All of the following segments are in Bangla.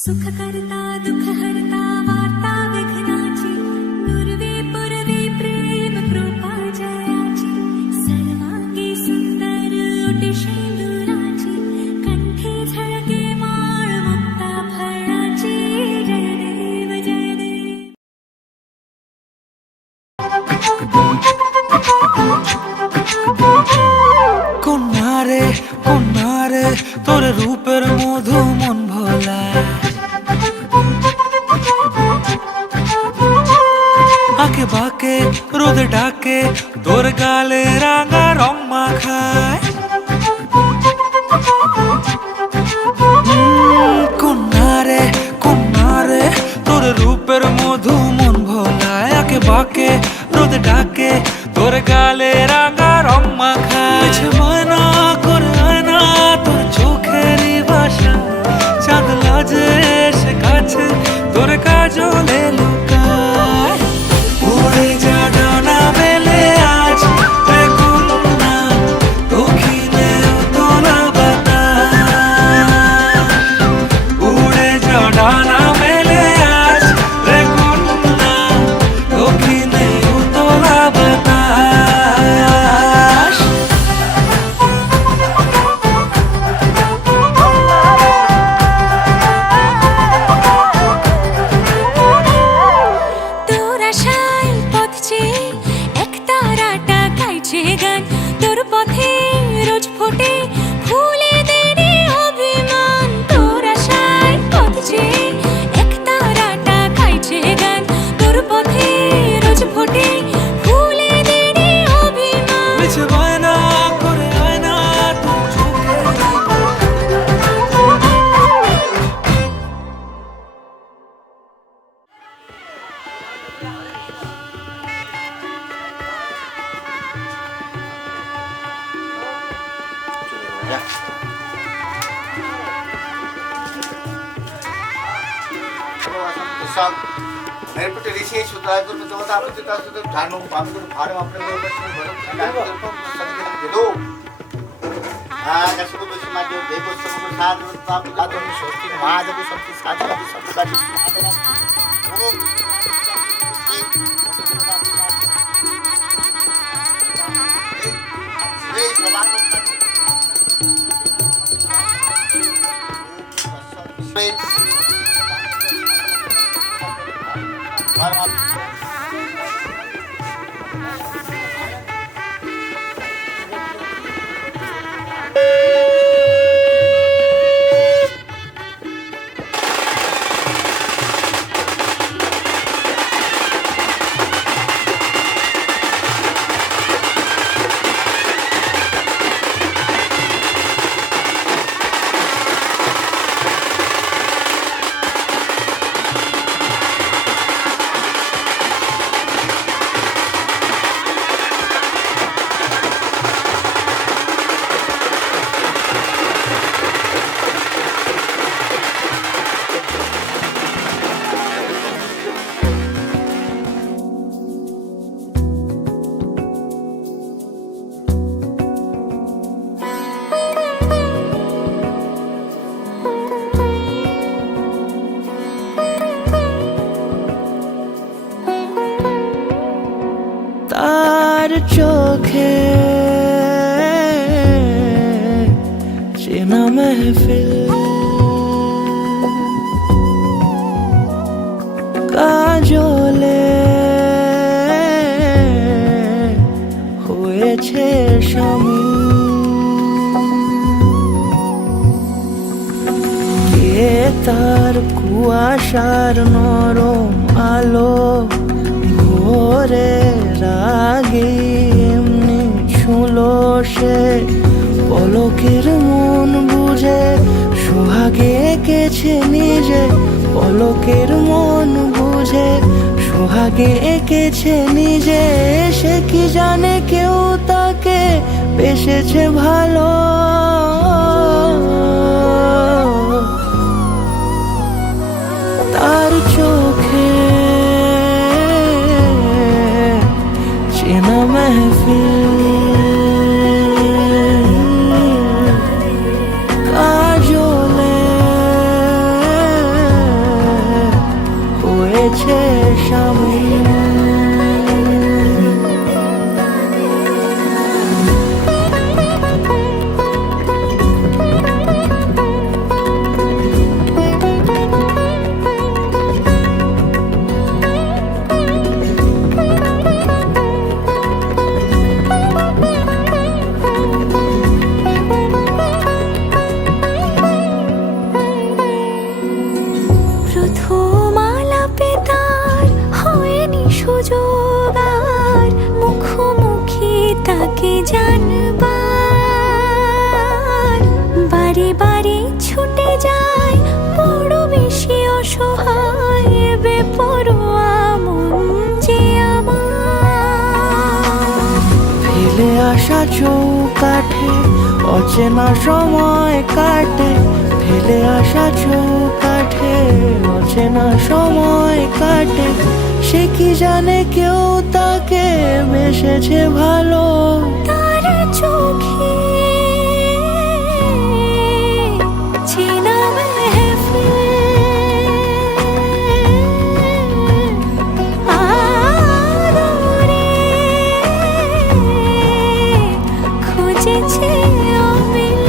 सुख करता दुख हरता वार्ता विघ्नाची पूर्वी पूर्वी प्रेम कृपा जयाची सर्वांगी सुंदर ओटी शेंदुराची कंठी झळके माळ मुक्ता फळाची जय देव जय देव। কন্যারে তোর রূপের মধু মন ভোলা আঁকে বাঁকে রোদে ডাকে তোর গালে রাঙা রং মাখায় কন্যারে তোর রূপের মধু মন ভোলায় আঁকে বাঁকে রোদে ডাকে তোর গালে রাঙা রং মাখায় মানা করে আয়না তোর চোখেরই ভাষা চাঁদ লাজে সে কাছে তোর কাজলে লুকায় উড়ে যা ডানা মেলে আজ রে কন্যা দক্ষিণে তোলা বাতাস উড়ে যা ডানা মেলে আজ রে কন্যা দক্ষিণে তোলা বাতাস। তোর আশায় পথ চেয়ে এক তারাটা গাইছে গান তোর পথে রোজ ফোটে ফুলেদের অভিমান তোর আশায় পথ চেয়ে এক তারাটা গাইছে গান তোর পথে রোজ ফোটে ফুলেদের অভিমান মিছে বায়না করে আয়না তোর চোখে एयरपोर्ट ऋषि सुद्धा तुम्ही तेव्हा आपण तिथं असतो तर जाणू आम्ही करून फार आपल्याबरोबर गेलो हा कसं बस माझे देव समोर साथ आपली गातो मी सोडती माझं बी समती साथ गातो समती गाडी हो रे सवाल তার চোখে চেনা মেহফিল কাজলে হয়েছে শামিল কে তার কুয়াশার নরম আলো ভোরে রাগে এমনি ছুলো সে পলকের মন বুঝে সোহাগে এঁকেছে নিজে পলকের মন বুঝে সোহাগে এঁকেছে নিজে সে কি জানে কেউ তাকে বেসেছে ভালো তার চোখে চেনা মেহফিল কাজলে হয়েছে সামিল। প্রথম আলাপে তার হয়নি সুযোগ আর মুখোমুখি তাকে জানবার, বারে বারে ছুটে যায় বড় বেশি অসহায় বেপরোয়া মন যে আমার। ফেলে আসা চৌকাঠে অচেনা সময় কাটে, ফেলে আসা চৌকাঠে অচেনা সময় কাটে। সে কি জানে কেউ তাকে বেসেছে ভালো, তার চোখে চেনা মেহফিল, আদরে খুঁজেছে অমিল।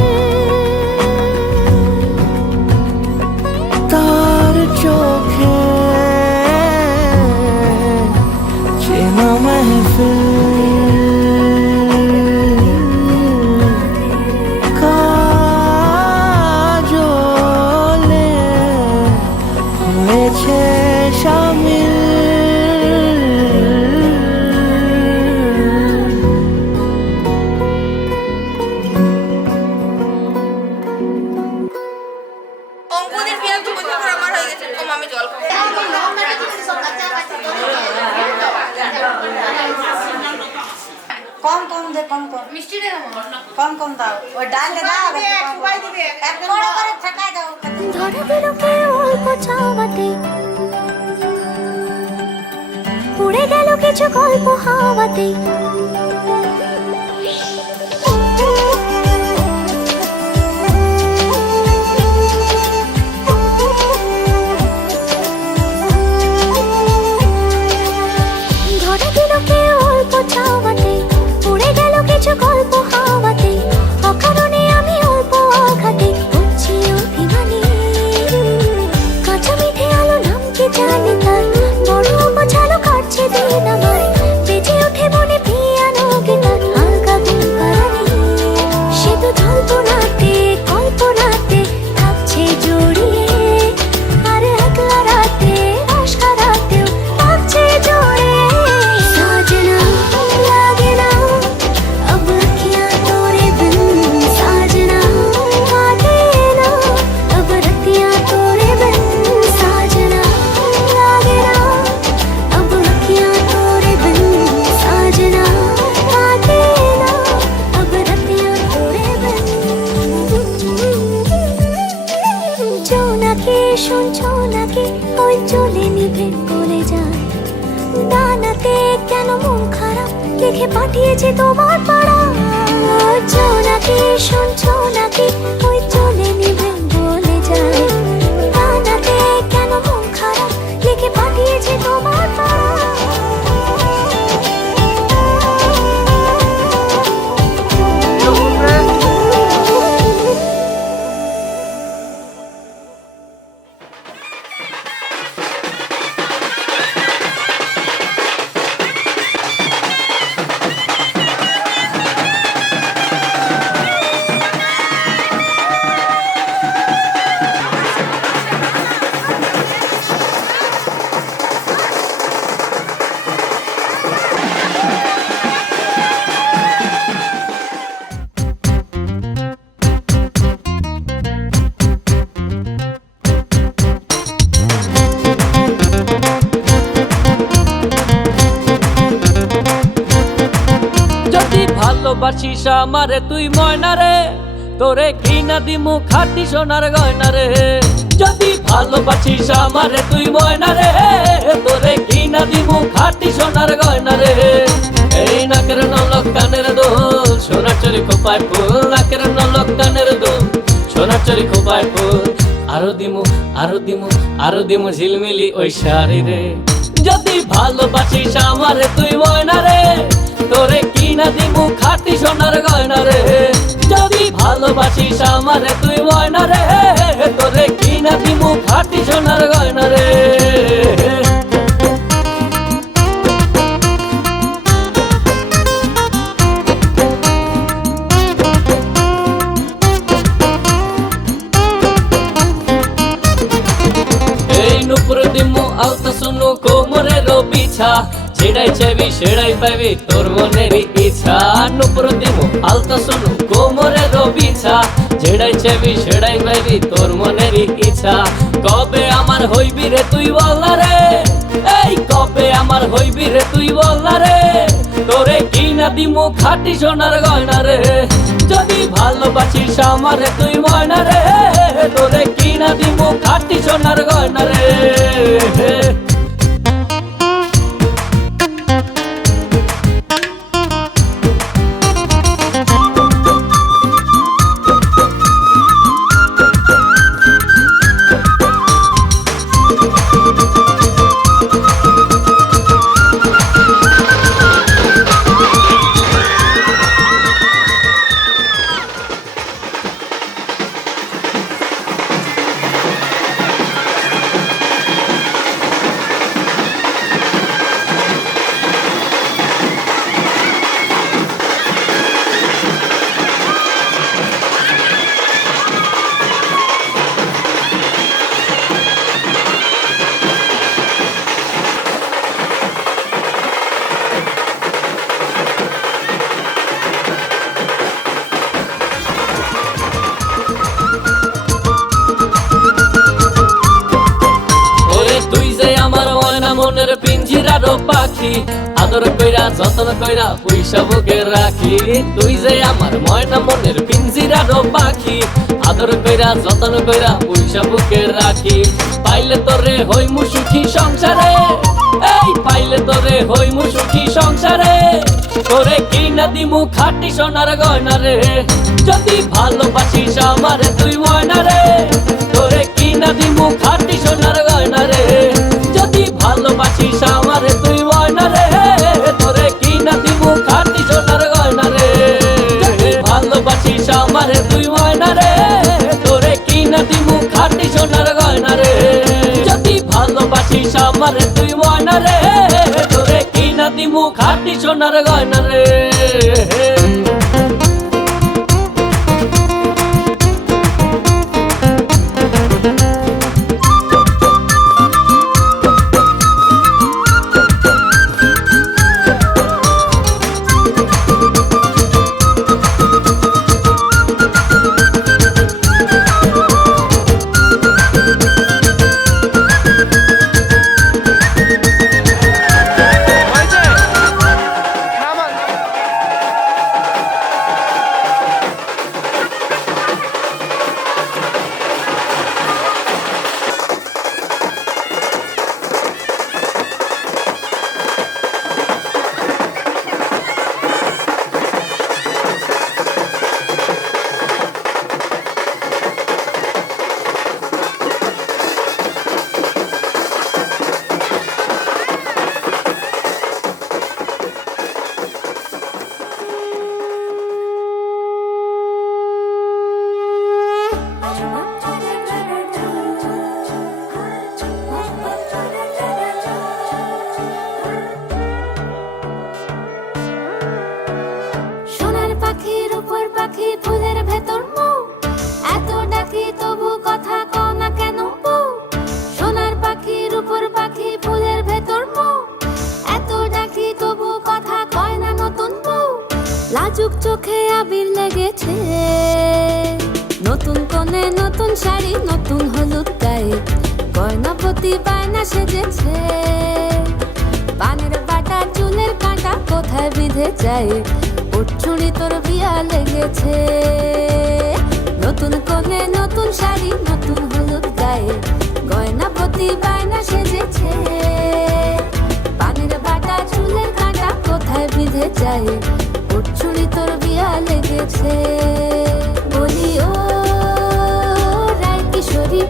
তার চোখে চেনা মেহফিল, কাজলে হয়েছে সামিল। অঙ্কুদের বিয়ার তো বছর আমার হয়ে গেছে, কম আমি জল খাবো। কম কম দে, কম কম মিষ্টি দে আমার। কম কম দাও। ওই ডালে দাও, সবাই দিবে এক বড় করে ঠেকাই দাও। ধরা দিল কে অল্প চাওয়াতে, উড়ে গেল কিছু গল্প হাওয়াতে। ধরা দিল কে অল্প চাওয়াতে, উড়ে গেল কিছু গল্প হাওয়াতে। অকারণে আমি অল্প আঘাতে হচ্ছি অভিমানী, কাঁচা মিঠে আলো নাম কি জানি তার, বড় অগোছালো কাটছে দিন আমার। বেজে ওঠে মনে পিয়ানো গিটার, হালকা ঘুম পাড়ানি। সে তো জল্পনাতে কল্পনাতে থাকছে জড়িয়ে, আর একলা রাতে আশকা রাতেও থাকছে জড়িয়ে। সাজনা লাগে না अब अखियाँ तोरे बिन, साजना काटे ना अब रतियाँ तोरे बिन। साजना लागे ना अब अखियाँ तोरे बिन, साजना काटे ना अब रतियाँ तोरे बिन। জোনাকি শুনছো নাকি ওই চলে নিভে বলে যায়, দানাতে কেন মন খারাপ লিখে পাঠিয়েছে তোমার পাড়া। জোনাকি শুনছো নাকি ওই চলে নিভে বলে যায়, দানাতে কেন মন খারাপ লিখে পাঠিয়েছে তোমার পাড়া। ভালোবাসিস আমারে তুই ময়না রে, তোরে কিনা দিমু খাটি সোনার গয়না রে। যদি ভালোবাসিস আমারে তুই ময়না রে, তোরে কিনা দিমু খাটি সোনার গয়না রে। এই নাকের নলক কানের দোল, সোনার চরি খোপায় ফুল, নাকের নলক কানের দোল, সোনার চরি খোপায় ফুল। আরো দিমু ঝিলমিলি ওই শাড়ি রে। যদি ভালোবাসিস আমারে তুই ময়না রে, তোরে কিনা দিমু খাঁটি সোনার গয়না রে। যদি ভালোবাসিস আমারে তুই ময়না রে, তোরে কিনা দিমু খাঁটি সোনার গয়না রে। নুপুর দিমু আলতা শুনু কোমরের বিছা, ছেড়াই চাইবি সেড়াই পাইবি তোর মনের ইচ্ছা। নুপুর দিমু আলতা শুনু কোমরের বিছা, ছেড়াই চাইবি সেড়াই পাইবি তোর মনের ইচ্ছা। কবে আমার হইবি রে তুই বল রে, এই কবে আমার হইবি রে তুই বল রে, তোরে কিনা দিমু খাঁটি সোনার গয়না রে। যদি ভালোবাসিস আমারে তুই ময়না রে, তোরে কিনা দিমু খাঁটি সোনার গয়না রে। মনের পিঞ্জিরার পাখি, আদর কইরা যতন কইরা পয়সা বুকে রাখি। তুই যে আমার ময়না মনের পিঞ্জিরার পাখি, আদর কইরা যতন কইরা পয়সা বুকে রাখি। পাইলে তোরে হইমু সুখী সংসারে, এই পাইলে তোরে হইমু সুখী সংসারে, তোরে কিনা দিমু খাঁটি সোনার গয়না রে। যদি ভালোবাসিস আমারে তুই ময়না রে, তোরে কিনা দিমু খাঁটি সোনার গয়না রে। যদি ভালোবাসিস আমারে তুই ময়না রে, তোরে কিনা দিমু খাঁটি সোনার গয়না রে। যদি ভালোবাসিস আমারে তুই ময়না রে, তোরে কিনা দিমু খাঁটি সোনার গয়না রে। যদি ভালোবাসিস আমারে তুই ময়না রে, তোরে কিনা দিমু খাঁটি সোনার গয়না রে। সোনার পাখির উপর পাখি ফুলের ভেতর মৌ, এত ডাকি তবু কথা কও না কেন বউ। সোনার পাখির উপর পাখি ফুলের ভেতর মৌ, এত ডাকি তবু কথা কয় না নতুন বউ। লাজুক চোখে আবির লেগেছে, নতুন কোণে নতুন শাড়ি নতুন হলুদ গায়ে, গয়নাপতি বায়না সেজেছে। পানের বাটা চুলের কাঁটা কোথায় বিঁধে যায়, উঠছুড়ি তোর বিয়া লেগেছে। নতুন কোণে নতুন শাড়ি নতুন হলুদ গায়ে, গয়নাপতি বায়না সেজেছে। পানের বাটা চুলের কাঁটা কোথায় বিঁধে যায়, উঠছুড়ি তোর বিয়া লেগেছে। বলি ও রায় কিশোরী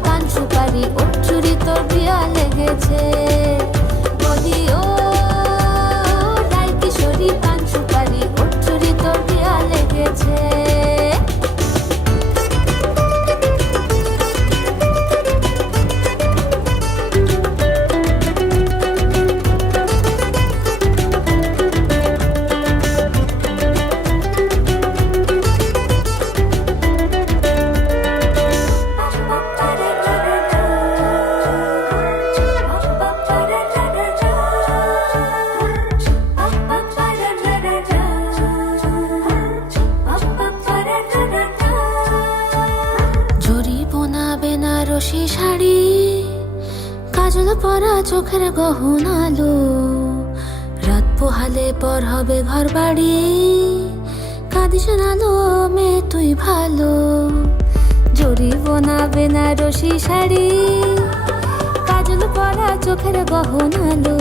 কাজল পরা চোখের গহনালো, রাত পোহালে পর হবে ঘর বাড়ি। কাঁদিস নালো মেয়ে তুই ভালো, জড়িব না বেনারসি শাড়ি। কাজল পরা চোখের গহনালো,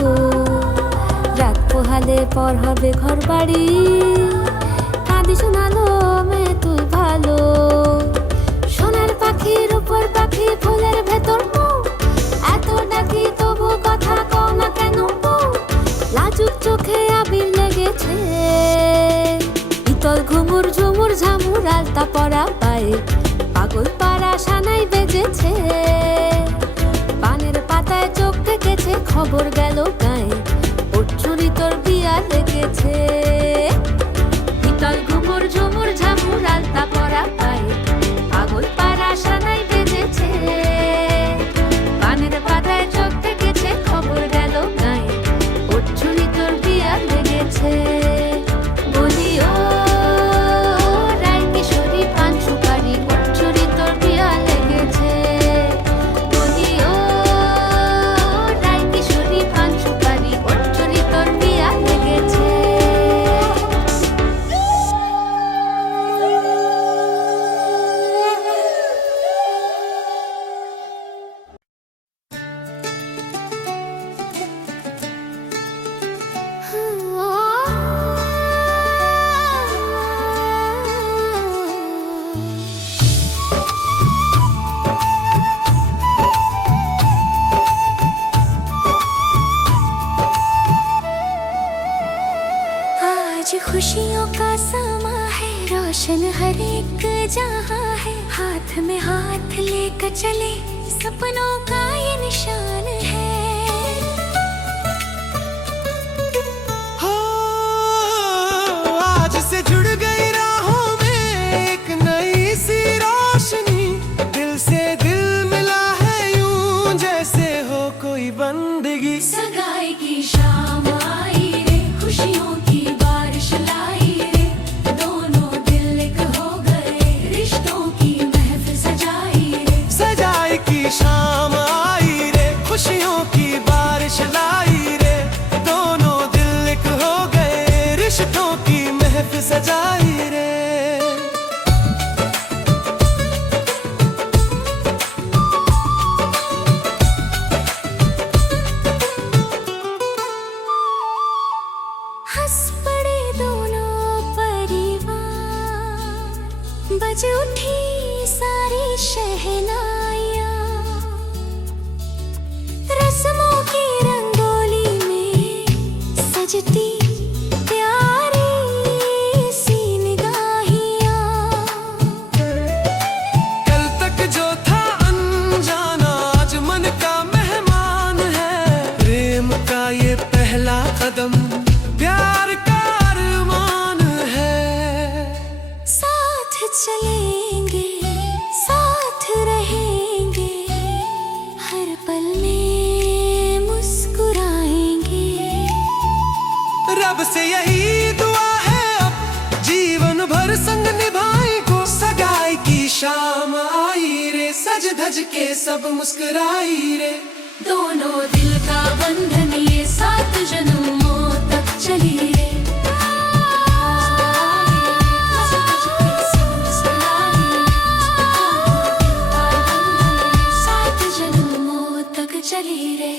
রাত পোহালে পর হবে ঘর বাড়ি। কাঁদিস নালো মেয়ে তুই ভালো, সোনার পাখির উপর পাখি ফুলের ভেতর মুখ। এত ডাকি তবু কথা কও না কেন বউ? লাজুক চোখে আবির লেগেছে, ইতল ঘুমুর ঝুমুর ঝামুর আলতা পরা পায়ে, পাগল পাড়া সানাই বেজেছে। পানের পাতায় চোখ থেকেছে, খবর গেল গায়ে, ওর চুরি তোর বিয়া লেগেছে। ইতল ঘুমুর ঝুমুর ঝামুর আলতা পরা পায়ে, পাগল পাড়া সানাই বেজেছে। পানের পাতায় চোখ থেকেছে, খবর গেল গায়ে, ওর চুরি তোর বিয়া লেগেছে। বলি ও রায় কিশোরী পান সুপারি, ওর চুরি তোর বিয়া লেগেছে। বলি ও রায় কিশোরী পান সুপারি, ওর চুরি তোর বিয়া লেগেছে। आज खुशियों का समा है, रोशन हर एक जहां है। हाथ में हाथ लेकर चले, सपनों का ये निशान है। हो आज से जुड़ गई राहों में एक नई सी रोशनी, दिल से दिल मिला है यूं जैसे हो कोई बंदगी। सगाई की शाम आई रे, खुशियों की बारिश लाई रे, दोनों दिल एक हो गए, रिश्तों की महफिल सजाई रे। सजाई की शाम आई रे, खुशियों की बारिश लाई रे, दोनों दिल एक हो गए, रिश्तों की महफिल सजाई रे। हंस पड़े दोनों परिवार, बज उठी सारी शहनाइयाँ। रस्मों की रंगोली में सजती प्यारी सी निगाहियाँ। कल तक जो था अनजाना आज मन का मेहमान है, प्रेम का ये पहला कदम प्यार का अरमान है। साथ चलेंगे साथ रहेंगे, हर पल में मुस्कुराएंगे। रब से यही दुआ है अब जीवन भर संग निभाएंगे। सगाई की शाम आई रे, सज धज के सब मुस्कुराई रे। दोनों दिल का बंधन ये 7 जन्मों तक चली रे। 7 जन्मों तक चली रे।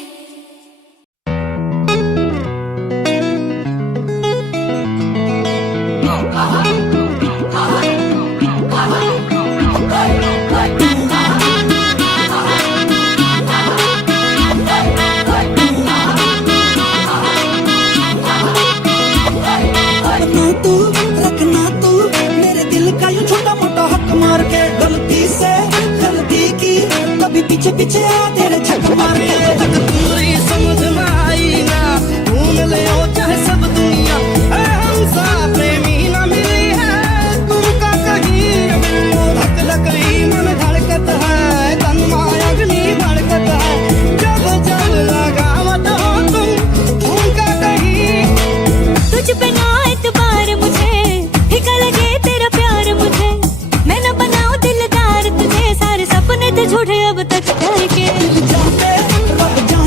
रखना तू मेरे दिल का यूं छोटा मोटा हक मार के, गलती से गलती की कभी पीछे पीछे आ तेरे झक मार के। पूरी समझ में आई ना, ढूंढ ले ओ चाहे सब दुनिया, हमसा प्रेमी ना मिली है तुमका कहीं। धक धक मन धड़कत है, तन माया अग्नि भड़कत है, जब जब लगावत हो तुम तुमका कहीं। तुझ पे ना एतबार मुझे, फिका लगे तेरा प्यार मुझे, मैं न बनाऊं दिलदार तुझे, सारे सपने थे झूठे अब तक डर के। जाते रब जा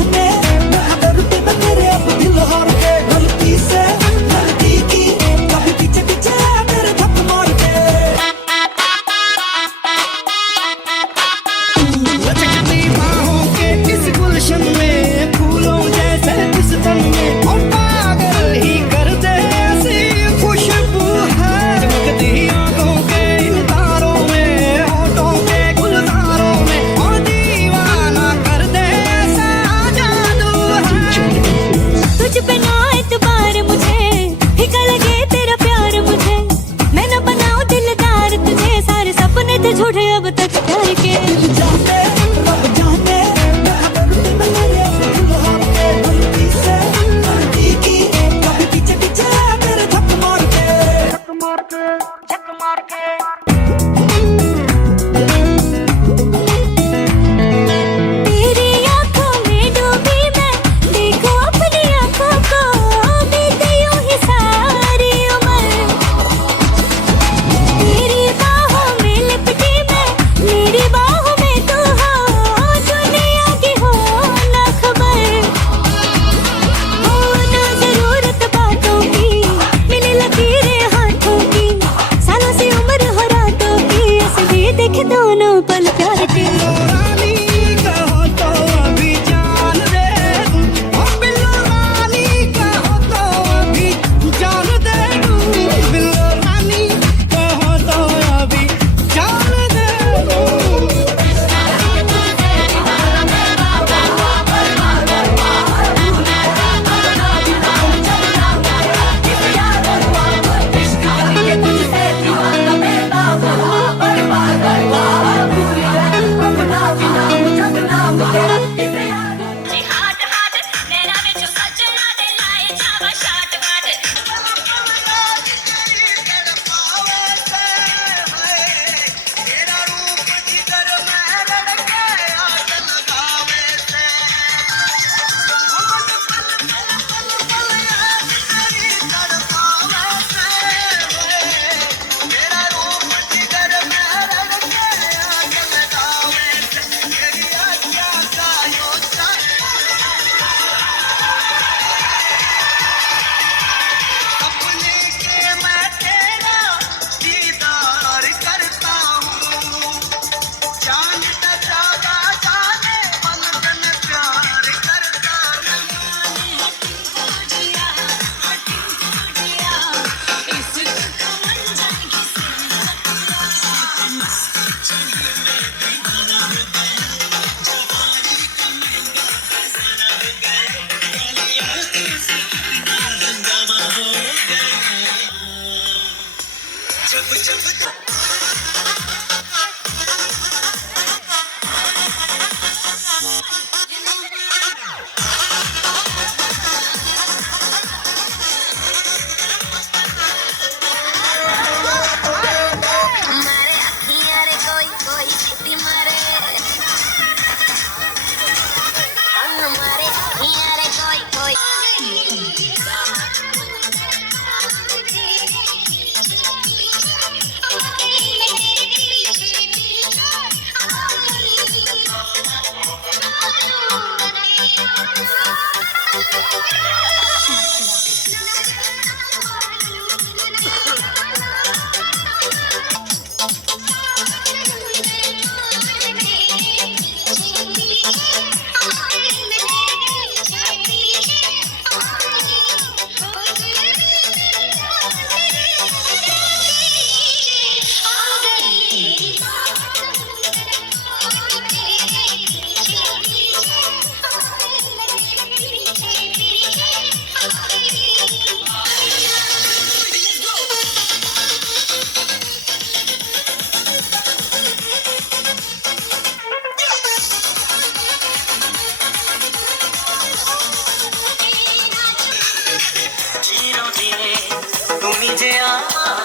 তুমি যে আমার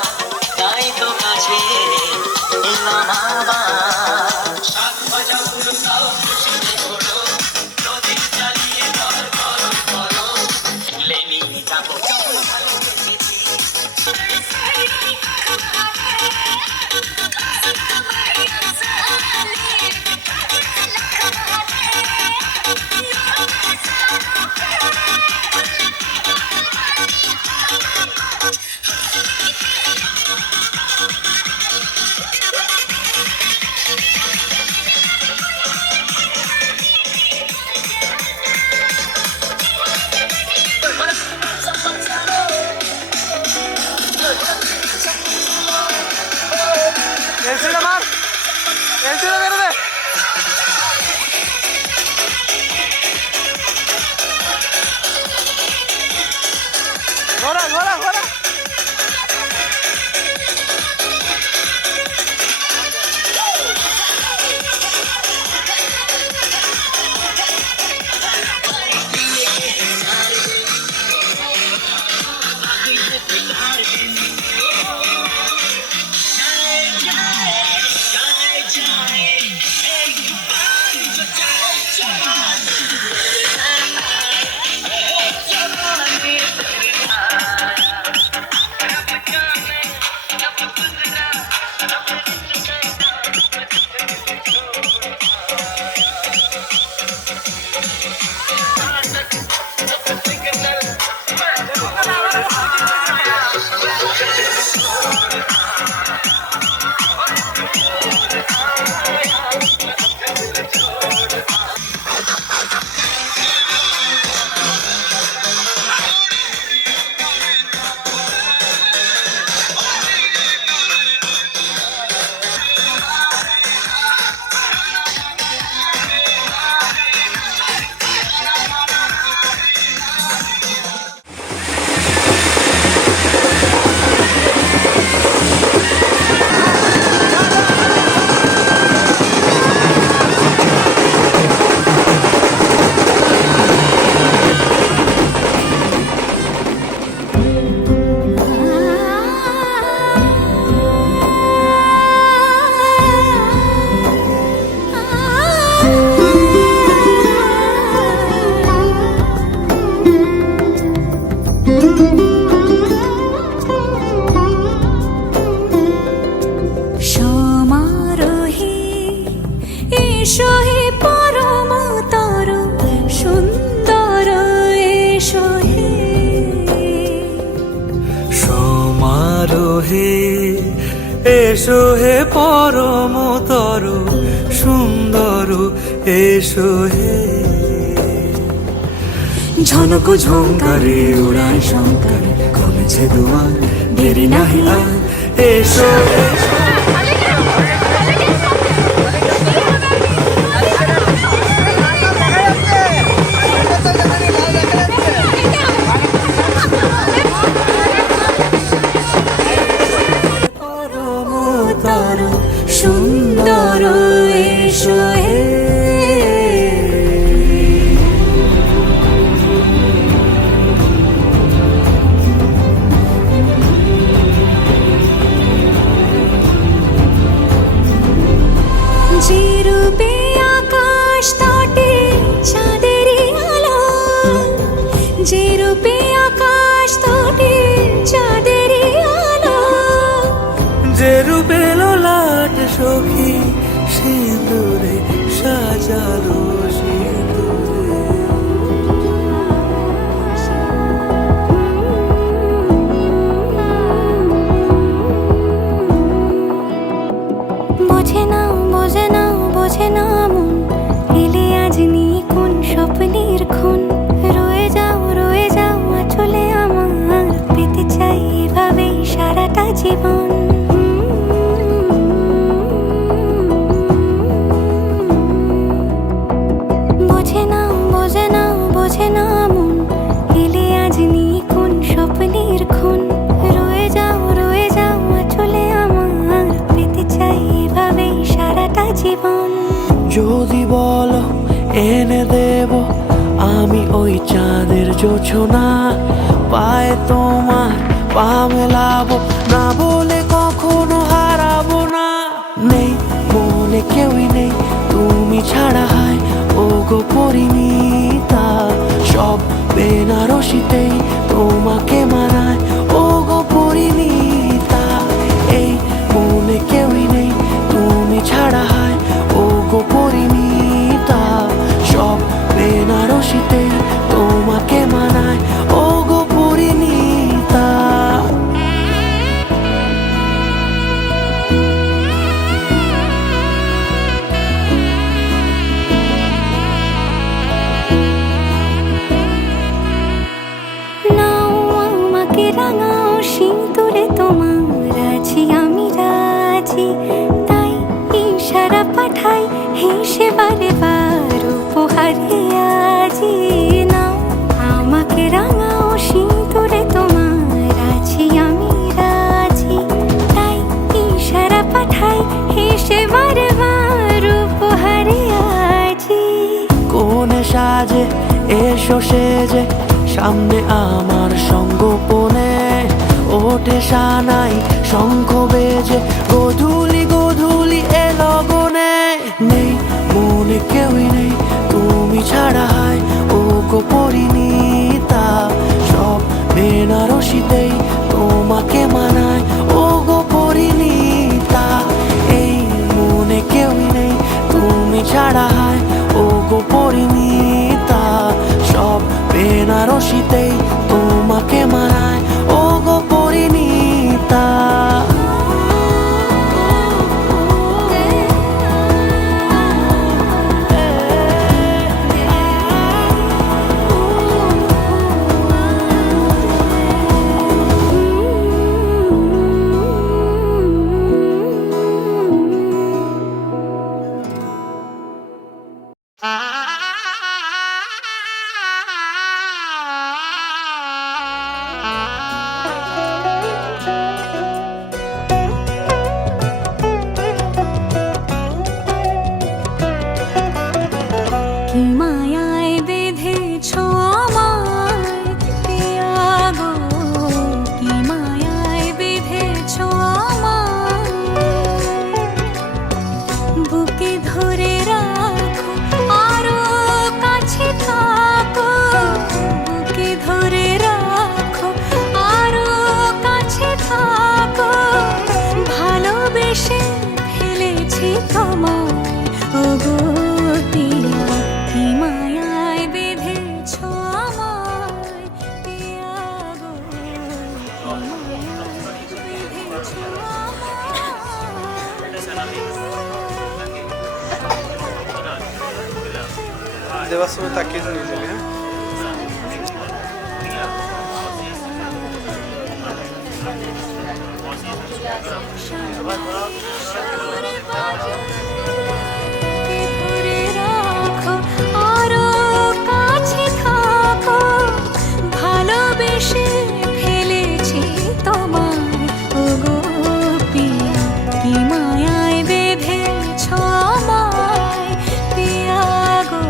তাই তো কাছে এলো না এসো হে পরমতর সুন্দর এসো হে ঝনক ঝঙ্কারে উড়াই শঙ্কারে কমেছে দুয়ার দেরি নাহি আর এসো বোঝে না মন, এলে আজ নিয়ে কোন স্বপ্নের খুন। রয়ে যাও চলে আমার, পেতে চাই এভাবেই সারাটা জীবন। যদি বলো এনে দেব আমি ওই চাঁদের জোছনা, পায়ে তোমার পা মেলাবো, না বলে কখনো হারাবো না। নেই মনে কেউই নেই তুমি ছাড়া, হায় ও গো পরিণীতা। সব বেনারসিতেই তোমাকে মানায় ও গো পরিণীতা। এই মনে কেউই নেই তুমি ছাড়া, হায় ও গো পরিণীতা। সব বেনারসিতেই তোমাকে মানায় ও গো পরিণীতা। নাও আমাকে রাঙাও সিঁদুরে তোমার, আছি আমি রাজি। তাই ইশারা পাঠাই হেসে বারে বার উপহারে আজি। নাও আমাকে রাঙাও সিঁদুরে তোমার, আছি আমি রাজি। তাই ইশারা পাঠাই হেসে বারে বার উপহারে আজি। কোনে সাজে এসো সেজে সামনে আমার সঙ্গোপনে, ওঠে সানাই শঙ্খ বেজে গধূলি গধূলি এ লগনে। নেই মনে কেউই নেই তুমি ছাড়া, হায় ও গো পরিণীতা। সব বেনারসিতেই তোমাকে মানায় ও গো পরিণীতা। এই মনে কেউই নেই তুমি ছাড়া, হায় ও গো পরিণীতা। সব বেনারসিতেই তোমাকে মানায় ও গো পরিণীতা। কি মায়ায় বেঁধেছো আমায় পিয়া গো, কি মায়ায় বেঁধেছো আমায়। বুকে ধরে রাখো আরো কাছে থাকো, বুকে ধরে রাখো আরো কাছে থাকো। ভালোবেসে ফেলেছি তোমায় ও গো পিয়া, কি মায়ায় বেঁধেছো আমায় পিয়া গো, কি মায়ায় বেঁধেছো আমায়। দেওয়ার সময় তাকিয়ে নিয়ে যাবে। হ্যাঁ, ধরে রাখো আরো কাছে থাকো, ভালোবেসে ফেলেছি তোমায় ও গো পিয়া, কি মায়ায় বেঁধেছো আমায় পিয়া গো,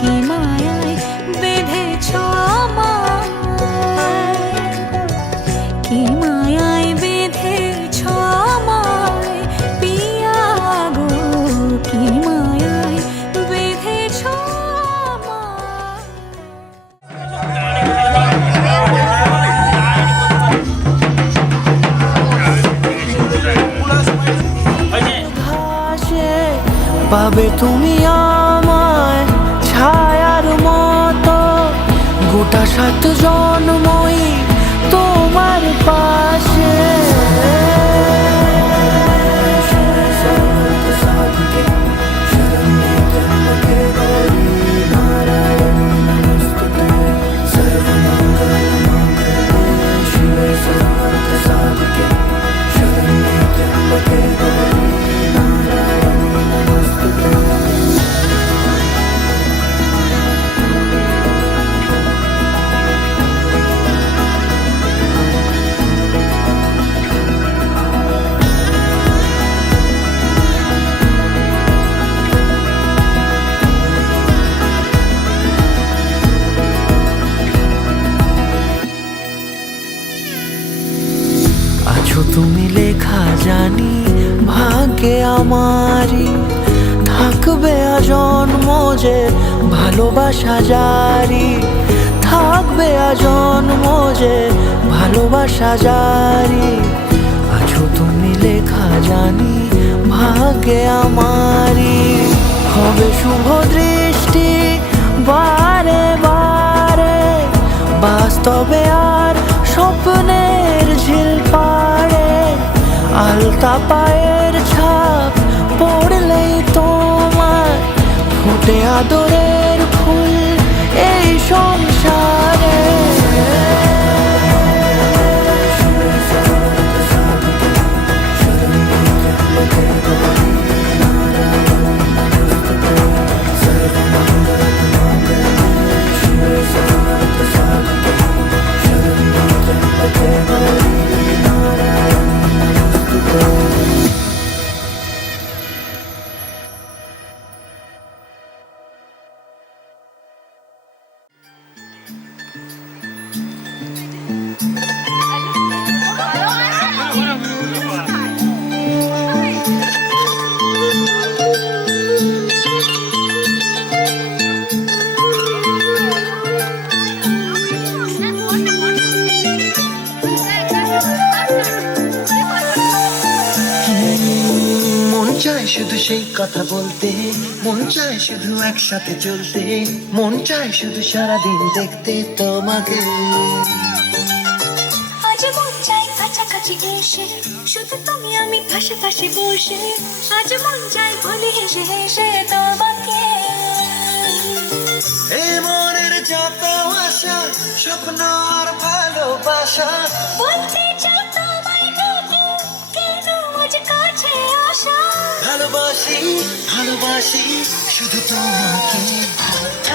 কি মায়ায় বেঁধেছো আমায়। কি মায়ায় বেঁধেছো আমায় পিয়া গো, কি মায়ায় বেঁধেছো ঘাসে পাবে তুমি আমায় ছায়ার মতো, গোটা 7 জন্মই তোমার পাশে। তুমি লেখা জানি ভাগ্যে আমারই থাকবে আজন্ম যে ভালোবাসা জারি, থাকবে আজন্ম যে ভালোবাসা জারি। আছো তুমি লেখা জানি ভাগ্যে আমারই, হবে শুভ দৃষ্টি বারে বারে, বাস্তবে আর স্বপ্নের ঝিল পাড়ে। আলতা পায়ের ছাপ পড়লেই তোমার ফুটে আদরের ফুল এই সংসারে। মন চায় শুধু সেই কথা বলতে, মন চায় শুধু একসাথে চলতে, মন চায় শুধু সারাদিন দেখতে তোমাকে। আজ মন চাই কাছাকাছি এসে, শুধু তুমি আমি পাশে পাশে বসে। আজ মন চাই বলি হেসে হেসে তোমাকে। এই মনের যত আশা, স্বপ্ন আর ভালোবাসা, বলতে চাও তোমায় ডেকে, কেন আজ কাছে আসা। ভালোবাসি ভালোবাসি শুধু তোমাকে।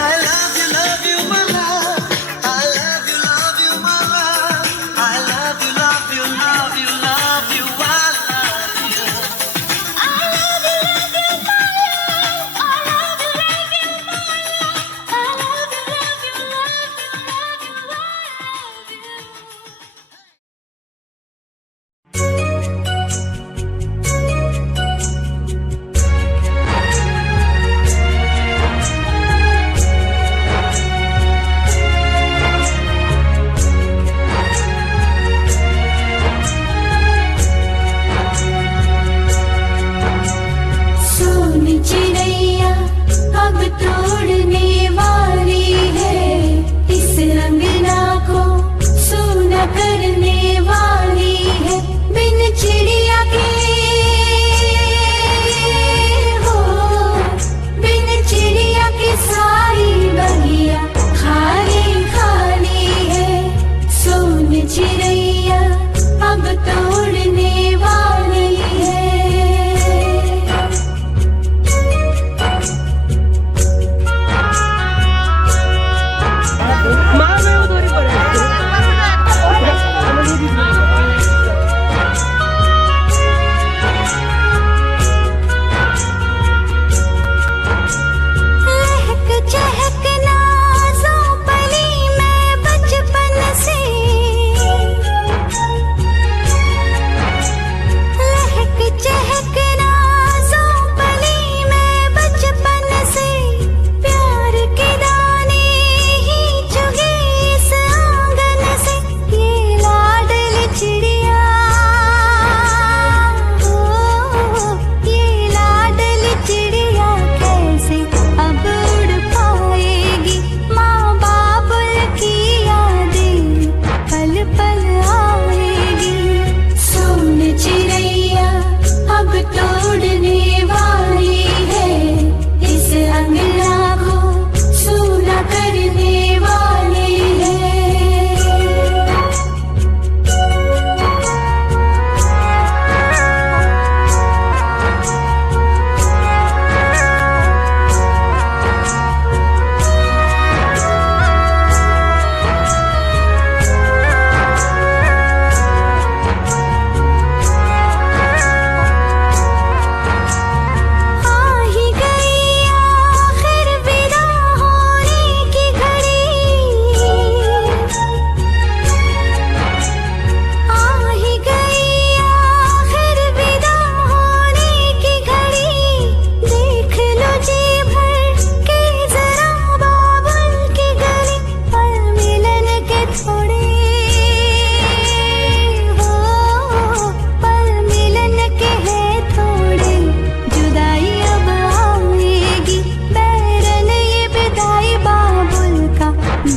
I love you my love, I love you my love, I love you love you love you love you, I love you. I love you my love, I love you my love, I love you love you love you love you, I love you.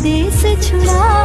देश छुड़ा